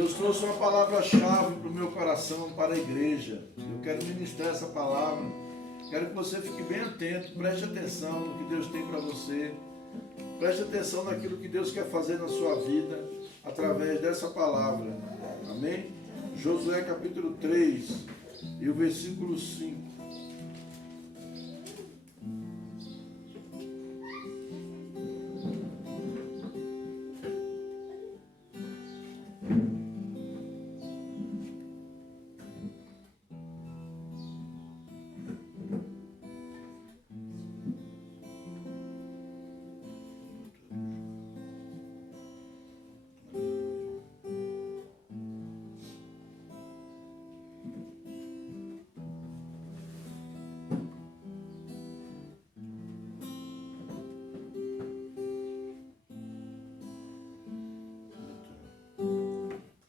Deus trouxe uma palavra-chave para o meu coração, para a igreja. Eu quero ministrar essa palavra. Quero que você fique bem atento, preste atenção no que Deus tem para você. Preste atenção naquilo que Deus quer fazer na sua vida através dessa palavra. Amém? Josué capítulo 3 e o versículo 5.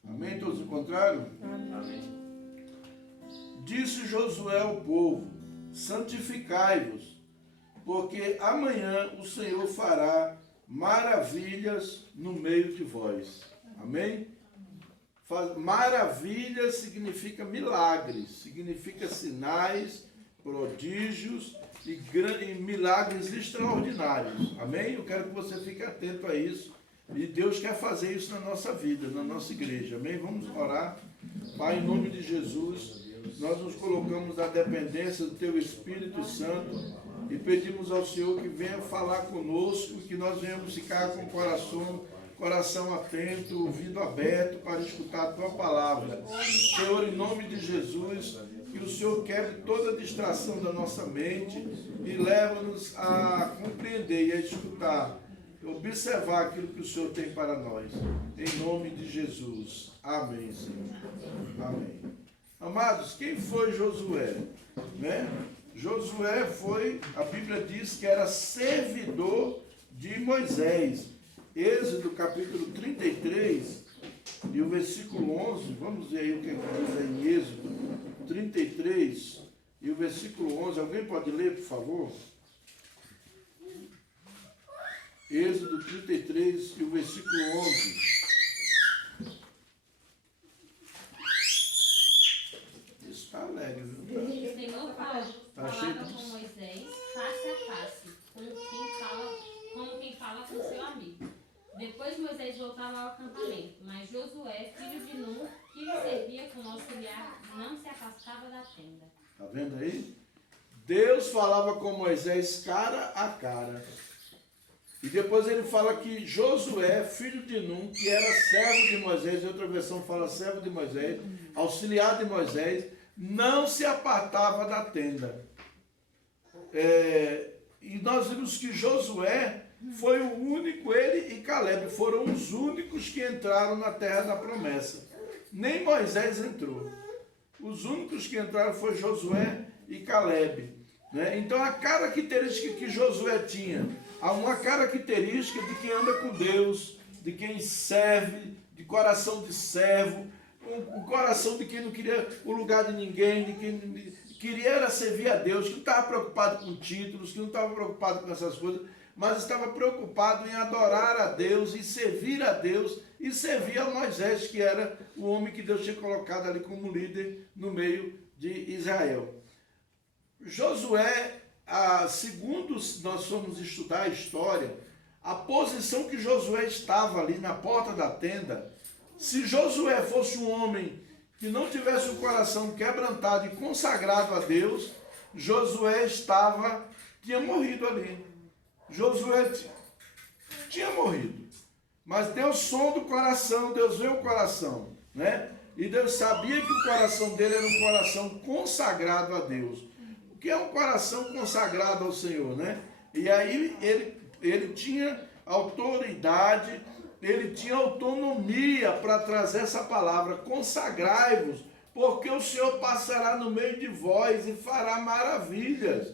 Amém? Todos encontraram? Amém. Disse Josué ao povo: santificai-vos, porque amanhã o Senhor fará maravilhas no meio de vós. Amém? Maravilhas significa milagres, significa sinais, prodígios e milagres extraordinários. Amém? Eu quero que você fique atento a isso. E Deus quer fazer isso na nossa vida, na nossa igreja. Amém? Vamos orar. Pai, em nome de Jesus, nós nos colocamos na dependência do Teu Espírito Santo e pedimos ao Senhor que venha falar conosco, que nós venhamos ficar com o coração atento, ouvido aberto para escutar a Tua palavra. Senhor, em nome de Jesus, que o Senhor quebre toda a distração da nossa mente e leva-nos a compreender e a escutar, observar aquilo que o Senhor tem para nós. Em nome de Jesus. Amém, Senhor. Amém. Amados, quem foi Josué? Né? Josué foi, a Bíblia diz que era servidor de Moisés. Êxodo capítulo 33 e o versículo 11, vamos ver aí o que diz aí em Êxodo 33 e o versículo 11, alguém pode ler, por favor? Êxodo 33 e o versículo 11. Isso está alegre, viu? O Senhor falava com Moisés face a face, como quem fala com seu amigo. Depois Moisés voltava ao acampamento, mas Josué, filho de Nun, que lhe servia como auxiliar, não se afastava da tenda. Está vendo aí? Deus falava com Moisés cara a cara. E depois ele fala que Josué, filho de Nun, que era servo de Moisés, outra versão fala servo de Moisés, auxiliar de Moisés, não se apartava da tenda. E nós vimos que Josué foi o único, ele e Caleb foram os únicos que entraram na terra da promessa. Nem Moisés entrou. Os únicos que entraram foi Josué e Caleb. Né? Então a característica que Josué tinha, há uma característica de quem anda com Deus, de quem serve, de coração de servo, um coração de quem não queria o lugar de ninguém, de quem queria era servir a Deus, que não estava preocupado com títulos, que não estava preocupado com essas coisas, mas estava preocupado em adorar a Deus e servir a Deus e servir a Moisés, que era o homem que Deus tinha colocado ali como líder no meio de Israel. Josué, segundo nós fomos estudar a história, a posição que Josué estava ali na porta da tenda, se Josué fosse um homem que não tivesse o coração quebrantado e consagrado a Deus, Josué tinha morrido ali. Josué tinha morrido. Mas Deus sonda o coração, Deus vê o coração, né? E Deus sabia que o coração dele era um coração consagrado a Deus. O que é um coração consagrado ao Senhor, né? E aí ele tinha autoridade, ele tinha autonomia para trazer essa palavra: consagrai-vos, porque o Senhor passará no meio de vós e fará maravilhas.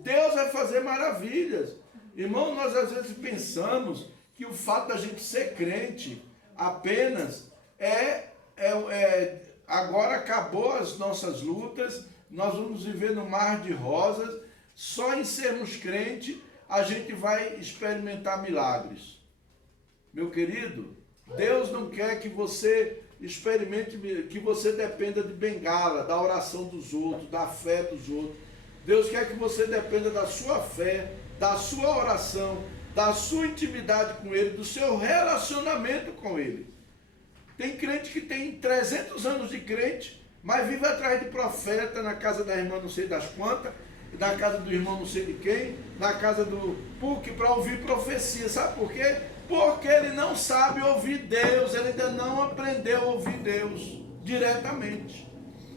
Deus vai fazer maravilhas. Irmão, nós às vezes pensamos que o fato da gente ser crente apenas agora acabou as nossas lutas, nós vamos viver no mar de rosas, só em sermos crentes a gente vai experimentar milagres. Meu querido, Deus não quer que você experimente que você dependa de bengala, da oração dos outros, da fé dos outros. Deus quer que você dependa da sua fé, da sua oração, da sua intimidade com Ele, do seu relacionamento com Ele. Tem crente que tem 300 anos de crente, mas vive atrás de profeta, na casa da irmã não sei das quantas, na casa do irmão não sei de quem, na casa do PUC, para ouvir profecia. Sabe por quê? Porque ele não sabe ouvir Deus, ele ainda não aprendeu a ouvir Deus diretamente.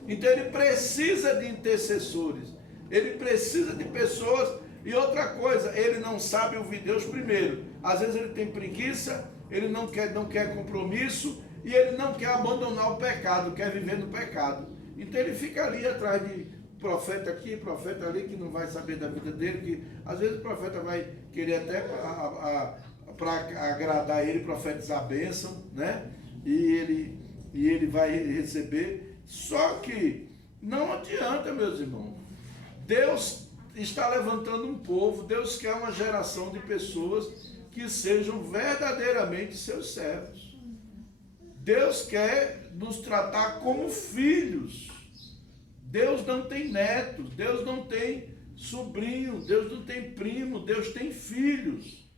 Então ele precisa de intercessores, ele precisa de pessoas. E outra coisa, ele não sabe ouvir Deus primeiro. Às vezes ele tem preguiça, ele não quer compromisso, e ele não quer abandonar o pecado, quer viver no pecado. Então ele fica ali atrás de profeta aqui, profeta ali, que não vai saber da vida dele, que às vezes o profeta vai querer até para agradar ele, profetizar a bênção, né? E ele vai receber. Só que não adianta, meus irmãos. Deus está levantando um povo, Deus quer uma geração de pessoas que sejam verdadeiramente seus servos. Deus quer nos tratar como filhos. Deus não tem netos, Deus não tem sobrinho, Deus não tem primo, Deus tem filhos.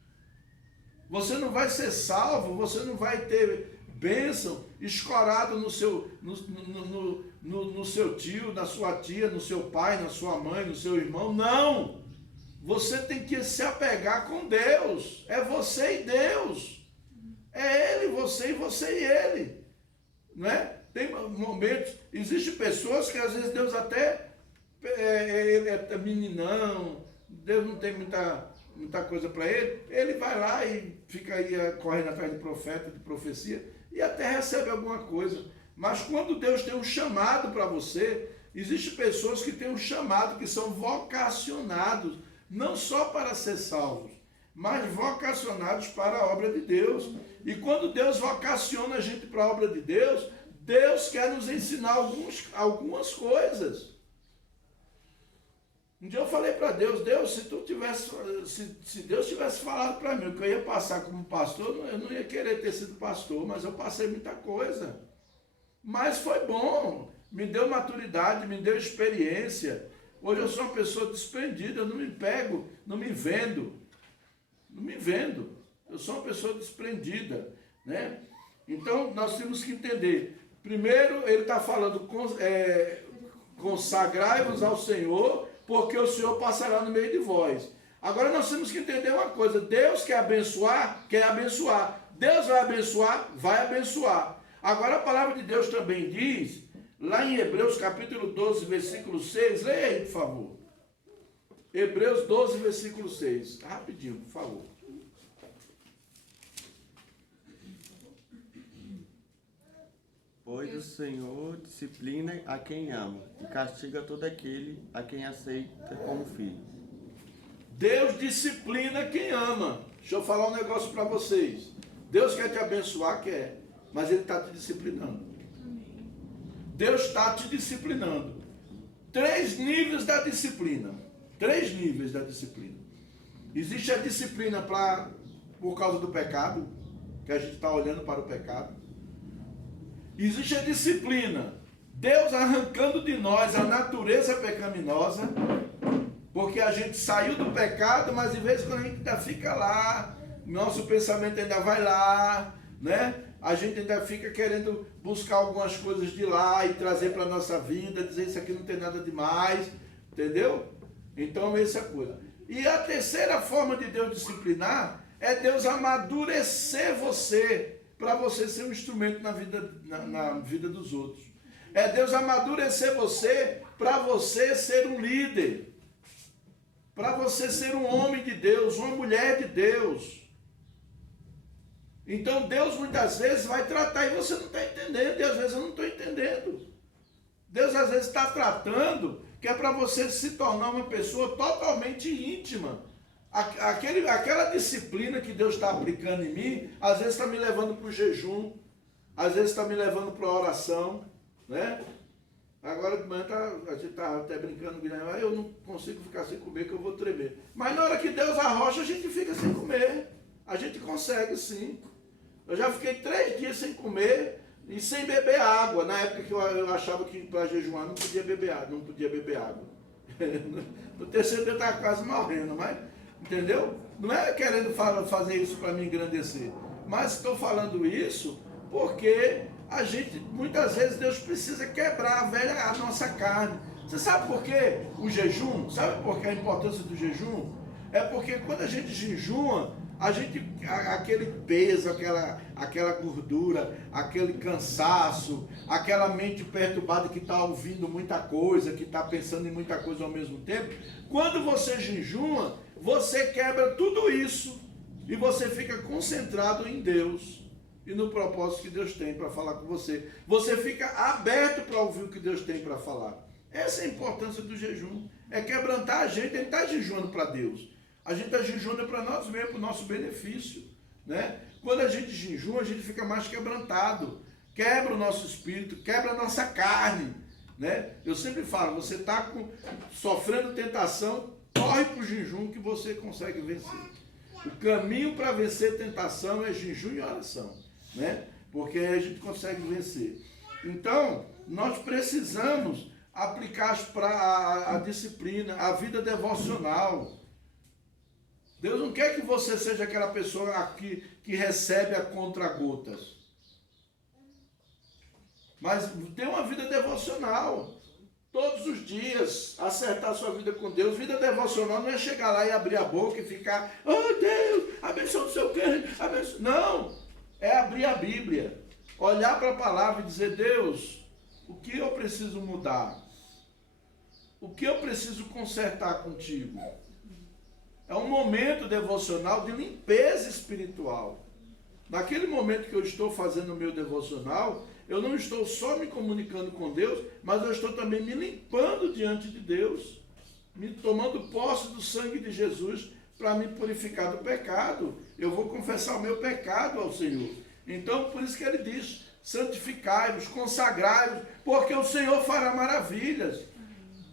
Você não vai ser salvo, você não vai ter bênção escorado no seu tio, na sua tia, no seu pai, na sua mãe, no seu irmão. Não! Você tem que se apegar com Deus. É você e Deus. É Ele, você e Ele. Não é? Tem momentos, existem pessoas que às vezes Deus até, ele é meninão, Deus não tem muita coisa para ele vai lá e fica aí correndo atrás de profeta, de profecia, e até recebe alguma coisa. Mas quando Deus tem um chamado para você, existem pessoas que têm um chamado, que são vocacionados, não só para ser salvos, mas vocacionados para a obra de Deus. E quando Deus vocaciona a gente para a obra de Deus, Deus quer nos ensinar algumas coisas. Um dia eu falei para Deus, se Deus tivesse falado para mim que eu ia passar como pastor, eu não ia querer ter sido pastor, mas eu passei muita coisa. Mas foi bom, me deu maturidade, me deu experiência. Hoje eu sou uma pessoa desprendida, eu não me pego, não me vendo. Eu sou uma pessoa desprendida, né? Então nós temos que entender. Primeiro, ele está falando, consagrai-vos ao Senhor, porque o Senhor passará no meio de vós. Agora nós temos que entender uma coisa: Deus quer abençoar. Deus vai abençoar. Agora a palavra de Deus também diz, lá em Hebreus capítulo 12, versículo 6, leia aí, por favor. Hebreus 12, versículo 6. Rapidinho, por favor. Pois o Senhor disciplina a quem ama e castiga todo aquele a quem aceita como filho. Deus disciplina quem ama. Deixa eu falar um negócio para vocês. Deus quer te abençoar, quer, mas Ele está te disciplinando. Deus está te disciplinando. 3 níveis da disciplina. 3 níveis da disciplina. Existe a disciplina por causa do pecado, que a gente está olhando para o pecado. Existe a disciplina, Deus arrancando de nós a natureza pecaminosa, porque a gente saiu do pecado, mas de vez em quando a gente ainda fica lá, nosso pensamento ainda vai lá, né? A gente ainda fica querendo buscar algumas coisas de lá e trazer para a nossa vida, dizer isso aqui não tem nada demais, entendeu? Então essa é a coisa. E a terceira forma de Deus disciplinar é Deus amadurecer você, para você ser um instrumento na vida dos outros. É Deus amadurecer você para você ser um líder, para você ser um homem de Deus, uma mulher de Deus. Então Deus muitas vezes vai tratar e você não está entendendo, e às vezes eu não estou entendendo. Deus às vezes está tratando que é para você se tornar uma pessoa totalmente íntima. Aquela disciplina que Deus está aplicando em mim, às vezes está me levando para o jejum, às vezes está me levando para a oração, né? Agora de manhã a gente está até brincando, eu não consigo ficar sem comer que eu vou tremer. Mas na hora que Deus arrocha, a gente fica sem comer. A gente consegue sim. Eu já fiquei 3 dias sem comer, E sem beber água. Na época que eu achava que para jejuar não podia beber água. Não podia beber água. No terceiro dia eu estava quase morrendo, mas, entendeu? Não é querendo fazer isso para me engrandecer. Mas estou falando isso porque a gente, muitas vezes, Deus precisa quebrar a nossa carne. Você sabe por quê o jejum? Sabe por que a importância do jejum? É porque quando a gente jejua, aquele peso, aquela gordura, aquele cansaço, aquela mente perturbada que está ouvindo muita coisa, que está pensando em muita coisa ao mesmo tempo, quando você jejua, você quebra tudo isso e você fica concentrado em Deus e no propósito que Deus tem para falar com você. Você fica aberto para ouvir o que Deus tem para falar. Essa é a importância do jejum, é quebrantar a gente. Ele está jejuando para Deus. A gente está jejuando para nós mesmos, para o nosso benefício, né? Quando a gente jejua, a gente fica mais quebrantado, quebra o nosso espírito, quebra a nossa carne, né? Eu sempre falo, você está sofrendo tentação, corre para o jejum que você consegue vencer. O caminho para vencer tentação é jejum e oração, né? Porque aí a gente consegue vencer. Então, nós precisamos aplicar a disciplina, a vida devocional. Deus não quer que você seja aquela pessoa aqui que recebe a contra-gotas. Mas tem uma vida devocional. Todos os dias, acertar a sua vida com Deus. Vida devocional não é chegar lá e abrir a boca e ficar, oh Deus, abençoa o seu quê? Não, é abrir a Bíblia, olhar para a palavra e dizer, Deus, o que eu preciso mudar? O que eu preciso consertar contigo? É um momento devocional de limpeza espiritual. Naquele momento que eu estou fazendo o meu devocional, eu não estou só me comunicando com Deus, mas eu estou também me limpando diante de Deus, me tomando posse do sangue de Jesus para me purificar do pecado. Eu vou confessar o meu pecado ao Senhor. Então, por isso que ele diz, santificai-vos, consagrai-vos, porque o Senhor fará maravilhas.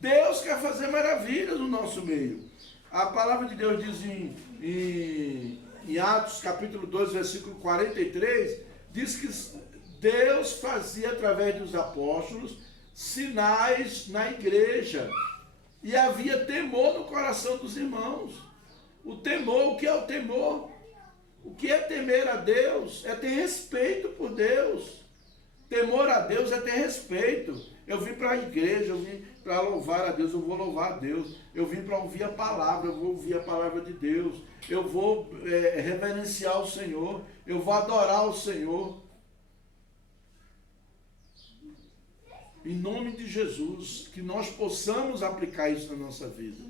Deus quer fazer maravilhas no nosso meio. A palavra de Deus diz em Atos capítulo 2, versículo 43, diz que Deus fazia através dos apóstolos sinais na igreja. E havia temor no coração dos irmãos. O temor, o que é o temor? O que é temer a Deus? É ter respeito por Deus. Temor a Deus é ter respeito. Eu vim para a igreja, eu vim para louvar a Deus, eu vou louvar a Deus. Eu vim para ouvir a palavra, eu vou ouvir a palavra de Deus. Eu vou reverenciar o Senhor, eu vou adorar o Senhor. Em nome de Jesus, que nós possamos aplicar isso na nossa vida.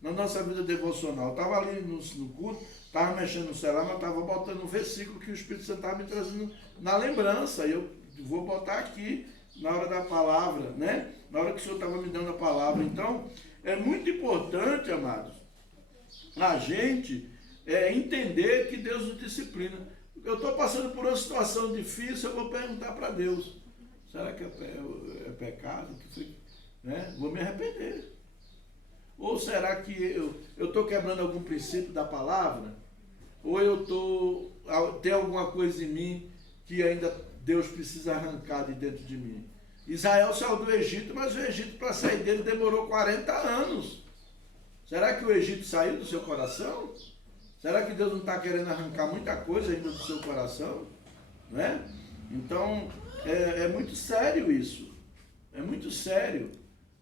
Na nossa vida devocional. Eu estava ali no culto, estava mexendo no celular, mas estava botando um versículo que o Espírito Santo estava me trazendo na lembrança. E eu vou botar aqui na hora da palavra, né? Na hora que o Senhor estava me dando a palavra. Então, é muito importante, amados, a gente entender que Deus nos disciplina. Eu estou passando por uma situação difícil, eu vou perguntar para Deus, será que é pecado? Né? Vou me arrepender. Ou será que eu estou quebrando algum princípio da palavra? Ou tem alguma coisa em mim que ainda Deus precisa arrancar de dentro de mim? Israel saiu do Egito, mas o Egito, para sair dele, demorou 40 anos. Será que o Egito saiu do seu coração? Será que Deus não está querendo arrancar muita coisa ainda do seu coração? Né? Então, é muito sério isso. É muito sério.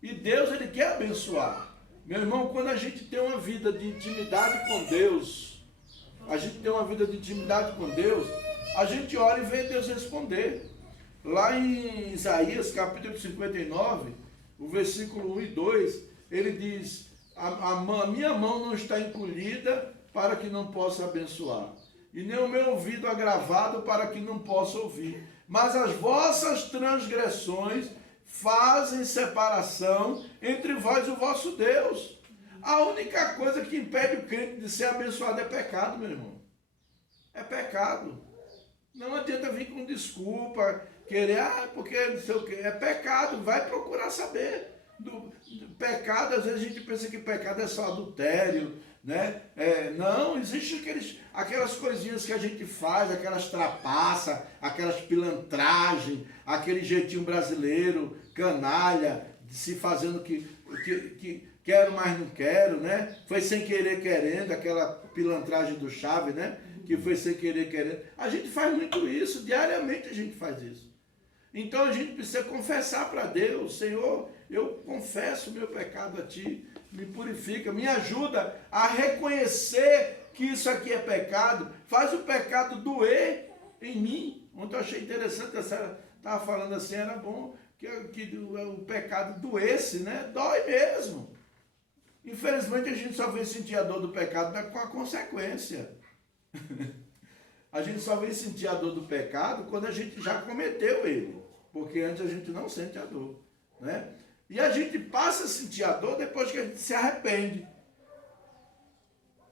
E Deus, Ele quer abençoar. Meu irmão, quando a gente tem uma vida de intimidade com Deus, a gente ora e vê Deus responder. Lá em Isaías, capítulo 59, o versículo 1 e 2, ele diz, a minha mão não está encolhida para que não possa abençoar, e nem o meu ouvido agravado para que não possa ouvir. Mas as vossas transgressões fazem separação entre vós e o vosso Deus. A única coisa que impede o crente de ser abençoado é pecado, meu irmão. É pecado. Não adianta vir com desculpa, querer, porque não sei o quê. É pecado, vai procurar saber. Do pecado, às vezes a gente pensa que pecado é só adultério, né? Não, existe aquelas coisinhas que a gente faz, aquelas trapaças, aquelas pilantragens, aquele jeitinho brasileiro, canalha, se fazendo que quero, mas não quero, né? Foi sem querer querendo, aquela pilantragem do Chaves, né? Que foi sem querer querendo. A gente faz muito isso, diariamente a gente faz isso. Então a gente precisa confessar para Deus: Senhor, eu confesso o meu pecado a Ti, me purifica, me ajuda a reconhecer que isso aqui é pecado, faz o pecado doer em mim. Ontem eu achei interessante, a senhora estava falando assim, era bom que o pecado doesse, né? Dói mesmo. Infelizmente a gente só vem sentir a dor do pecado com a consequência. A gente só vem sentir a dor do pecado quando a gente já cometeu ele, porque antes a gente não sente a dor, né? E a gente passa a sentir a dor depois que a gente se arrepende.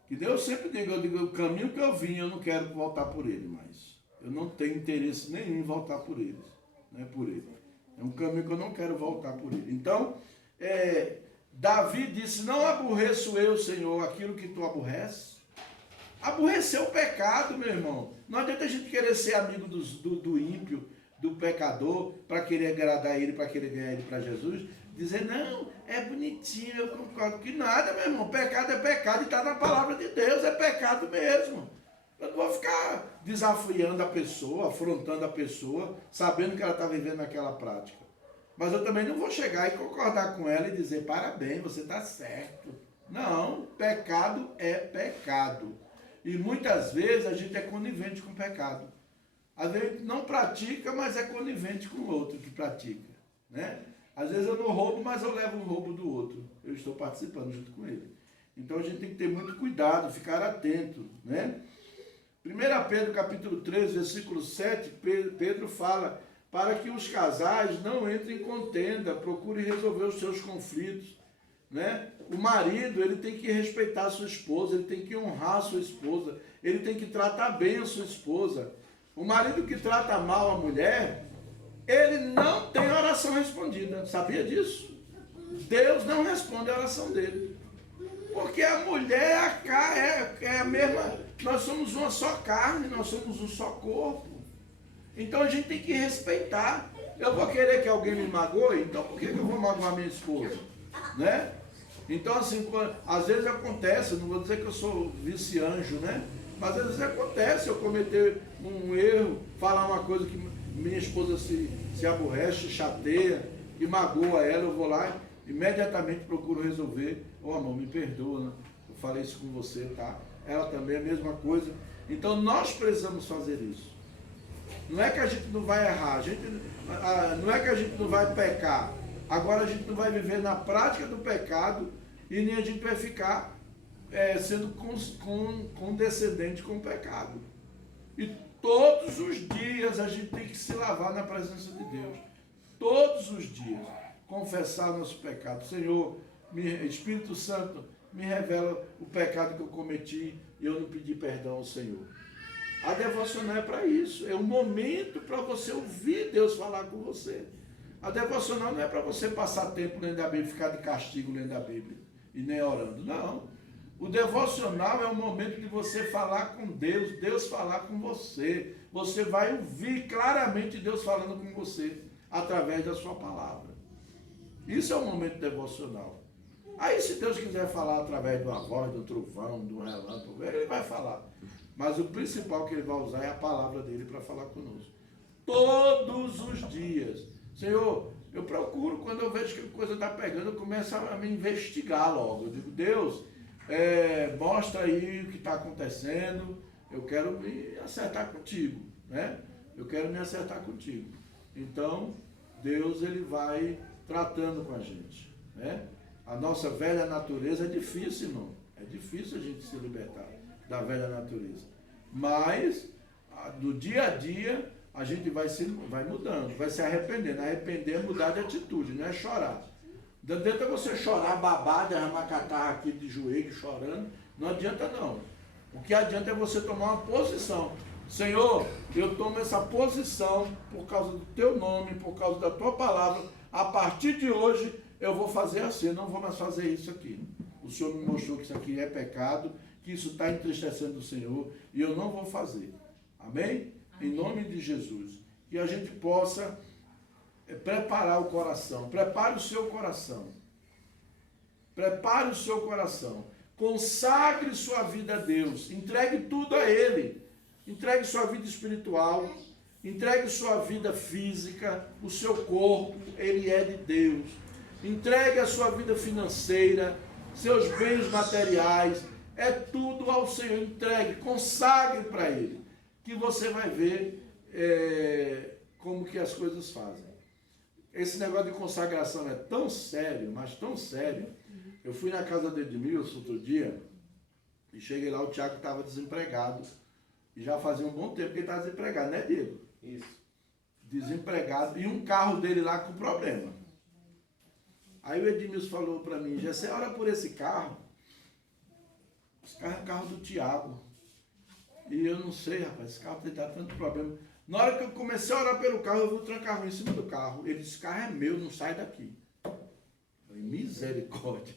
Que Deus sempre diga, eu digo, o caminho que eu vim, eu não quero voltar por ele mais. Eu não tenho interesse nenhum em voltar por ele, né? Por ele. É um caminho que eu não quero voltar por ele. Então, Davi disse: não aborreço eu, Senhor, aquilo que tu aborreces. Aborrecer o pecado, meu irmão. Não adianta a gente querer ser amigo do ímpio, do pecador, para querer agradar ele, para querer ganhar ele para Jesus. Dizer, não, é bonitinho, eu concordo. Que nada, meu irmão. Pecado é pecado e está na palavra de Deus. É pecado mesmo. Eu não vou ficar desafiando a pessoa, afrontando a pessoa, sabendo que ela está vivendo aquela prática. Mas eu também não vou chegar e concordar com ela e dizer, parabéns, você está certo. Não, pecado é pecado. E muitas vezes a gente é conivente com o pecado. Às vezes a gente não pratica, mas é conivente com o outro que pratica, né? Às vezes eu não roubo, mas eu levo o roubo do outro. Eu estou participando junto com ele. Então a gente tem que ter muito cuidado, ficar atento, né? 1 Pedro capítulo 3, versículo 7, Pedro fala: para que os casais não entrem em contenda, procurem resolver os seus conflitos, né? O marido, ele tem que respeitar a sua esposa, ele tem que honrar a sua esposa, ele tem que tratar bem a sua esposa. O marido que trata mal a mulher, ele não tem oração respondida. Sabia disso? Deus não responde a oração dele. Porque a mulher é a mesma, nós somos uma só carne, nós somos um só corpo. Então a gente tem que respeitar. Eu vou querer que alguém me magoe, então por que eu vou magoar minha esposa? Né? Então assim, às vezes acontece, não vou dizer que eu sou vice-anjo, né? Mas às vezes acontece eu cometer um erro, falar uma coisa que minha esposa se aborrece, chateia e magoa ela, eu vou lá e imediatamente procuro resolver. Ô amor, me perdoa, né? Eu falei isso com você, tá? Ela também é a mesma coisa. Então nós precisamos fazer isso. Não é que a gente não vai errar, não é que a gente não vai pecar. Agora a gente não vai viver na prática do pecado e nem a gente vai ficar sendo condescendente com o pecado. E todos os dias a gente tem que se lavar na presença de Deus. Todos os dias. Confessar nosso pecado. Senhor, Espírito Santo, me revela o pecado que eu cometi e eu não pedi perdão ao Senhor. A devocional é para isso. É um momento para você ouvir Deus falar com você. A devocional não é para você passar tempo lendo a Bíblia, ficar de castigo lendo a Bíblia e nem orando. Não. O devocional é um momento de você falar com Deus, Deus falar com você. Você vai ouvir claramente Deus falando com você através da sua palavra. Isso é um momento devocional. Aí se Deus quiser falar através de uma voz, do trovão, do relâmpago, ele vai falar. Mas o principal que ele vai usar é a palavra dele para falar conosco. Todos os dias. Senhor, eu procuro, quando eu vejo que a coisa está pegando, eu começo a me investigar logo. Eu digo, Deus, mostra aí o que está acontecendo, eu quero me acertar contigo, né? Eu quero me acertar contigo. Então, Deus, ele vai tratando com a gente, né? A nossa velha natureza é difícil, irmão. É difícil a gente se libertar da velha natureza. Mas, do dia a dia, a gente vai mudando, vai se arrependendo. Arrepender é mudar de atitude, não é chorar. Não adianta você chorar, babar, derramar catarro aqui de joelho, chorando. Não adianta não. O que adianta é você tomar uma posição. Senhor, eu tomo essa posição por causa do teu nome, por causa da tua palavra. A partir de hoje, eu vou fazer assim, não vou mais fazer isso aqui. o Senhor me mostrou que isso aqui é pecado, que isso está entristecendo o Senhor, e eu não vou fazer. Amém? Em nome de Jesus. Que a gente possa preparar o coração. Prepare o seu coração. Prepare o seu coração. Consagre sua vida a Deus. Entregue tudo a Ele. Entregue sua vida espiritual. Entregue sua vida física. O seu corpo, ele é de Deus. Entregue a sua vida financeira, seus bens materiais. É tudo ao Senhor. Entregue, consagre para Ele. Que você vai ver como que as coisas fazem. Esse negócio de consagração é tão sério, mas tão sério. Eu fui na casa do Edmilson outro dia e cheguei lá, o Tiago estava desempregado. E já fazia um bom tempo que ele estava desempregado, né, Diego? Isso. Desempregado. E um carro dele lá com problema. Aí o Edmilson falou para mim, já você ora por esse carro? Esse carro é o carro do Tiago. E eu não sei, rapaz, esse carro tem dado tanto problema. Na hora que eu comecei a orar pelo carro, eu vi o tranca-rua em cima do carro. Ele disse, esse carro é meu, não sai daqui. Falei, misericórdia.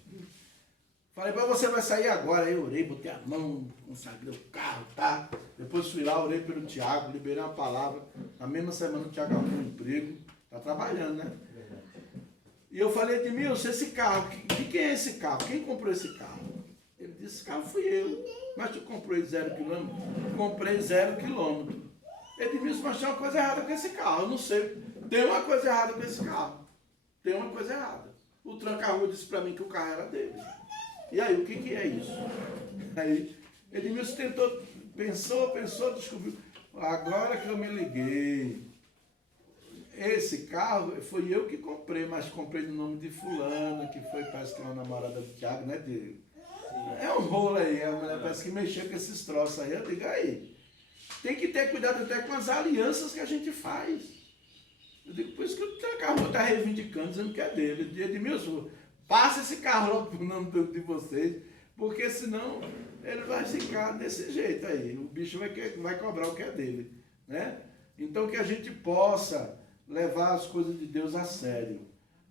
Falei, mas você vai sair agora. Aí eu orei, botei a mão, consagrei o carro, tá? Depois fui lá, orei pelo Tiago, liberei uma palavra. Na mesma semana o Tiago arrumou um emprego. Tá trabalhando, né? E eu falei, Edmilson, esse carro, de quem é esse carro? Quem comprou esse carro? Ele disse, esse carro fui eu. Mas tu comprou 0 quilômetro? Comprei 0 quilômetro. Edmilson, mas tem uma coisa errada com esse carro. Eu não sei. Tem uma coisa errada com esse carro. Tem uma coisa errada. O tranca-rua disse para mim que o carro era dele. E aí, o que é isso? Aí, Edmilson pensou, descobriu. Agora que eu me liguei. Esse carro foi eu que comprei, mas comprei no nome de fulana, que foi, parece que é uma namorada do Tiago, né, Diego? É um rolo aí, a mulher parece que mexeu com esses troços aí. Eu digo, aí, tem que ter cuidado até com as alianças que a gente faz. Eu digo, por isso que o carro está reivindicando, dizendo que é dele. Edmilson, passa esse carro logo pro nome de vocês, porque senão ele vai ficar desse jeito aí. O bicho vai cobrar o que é dele, né? Então que a gente possa levar as coisas de Deus a sério.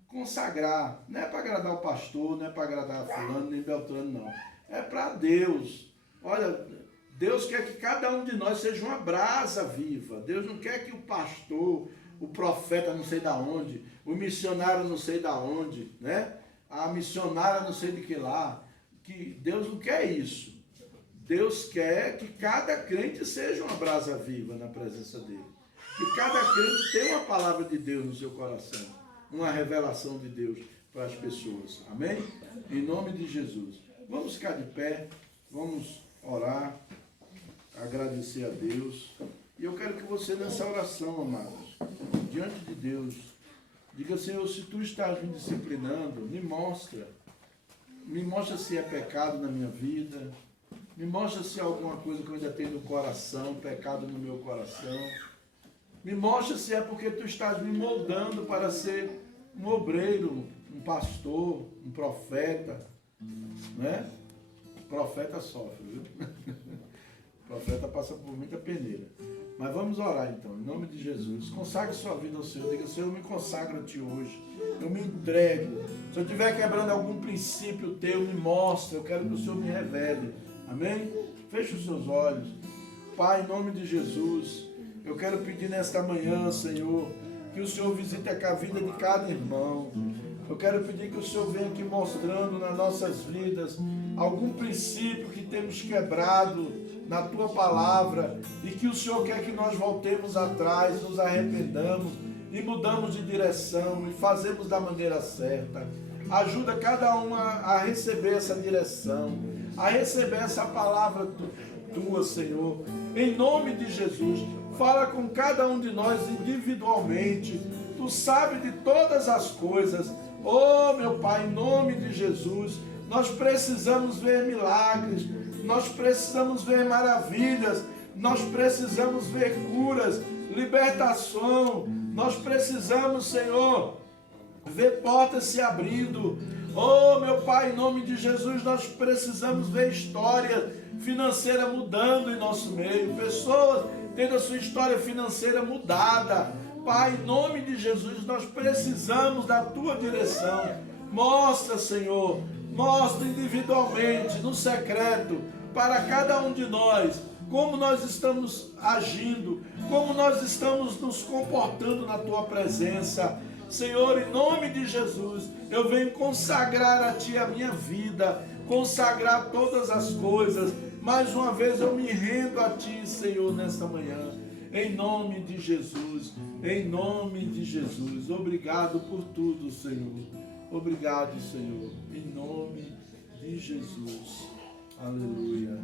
Consagrar, não é para agradar o pastor, não é para agradar fulano nem Beltrano, não. É para Deus. Olha, Deus quer que cada um de nós seja uma brasa viva. Deus não quer que o pastor, o profeta não sei da onde, o missionário não sei da onde, né? A missionária não sei de que lá. Que Deus não quer isso. Deus quer que cada crente seja uma brasa viva na presença dele. Que cada crente tenha uma palavra de Deus no seu coração. Uma revelação de Deus para as pessoas. Amém? Em nome de Jesus. Vamos ficar de pé. Vamos orar. Agradecer a Deus. E eu quero que você, nessa oração, amados, diante de Deus, diga, Senhor, se tu estás me disciplinando, me mostra. Me mostra se é pecado na minha vida. Me mostra se há alguma coisa que eu ainda tenho no coração, pecado no meu coração. Me mostra se é porque tu estás me moldando para ser um obreiro, um pastor, um profeta, né? O profeta sofre, viu? O profeta passa por muita peneira. Mas vamos orar então, em nome de Jesus. Consagre sua vida ao Senhor. Diga, Senhor, eu me consagro a Ti hoje. Eu me entrego. Se eu estiver quebrando algum princípio Teu, me mostra. Eu quero que o Senhor me revele. Amém? Feche os seus olhos. Pai, em nome de Jesus, eu quero pedir nesta manhã, Senhor, que o Senhor visite a vida de cada irmão. Eu quero pedir que o Senhor venha aqui mostrando nas nossas vidas algum princípio que temos quebrado na Tua palavra e que o Senhor quer que nós voltemos atrás, nos arrependamos e mudamos de direção e fazemos da maneira certa. Ajuda cada um a receber essa direção, a receber essa palavra Tua, Senhor. Em nome de Jesus, fala com cada um de nós individualmente. Tu sabes de todas as coisas. Oh, meu Pai, em nome de Jesus, nós precisamos ver milagres, nós precisamos ver maravilhas, nós precisamos ver curas, libertação, nós precisamos, Senhor, ver portas se abrindo. Oh, meu Pai, em nome de Jesus, nós precisamos ver história financeira mudando em nosso meio, pessoas tendo a sua história financeira mudada. Pai, em nome de Jesus, nós precisamos da Tua direção. Mostra, Senhor, Mostra individualmente, no secreto, para cada um de nós, como nós estamos agindo, como nós estamos nos comportando na tua presença. Senhor, em nome de Jesus, eu venho consagrar a ti a minha vida, consagrar todas as coisas. Mais uma vez eu me rendo a ti, Senhor, nesta manhã. Em nome de Jesus, em nome de Jesus. Obrigado por tudo, Senhor. Obrigado, Senhor. Em nome de Jesus. Aleluia.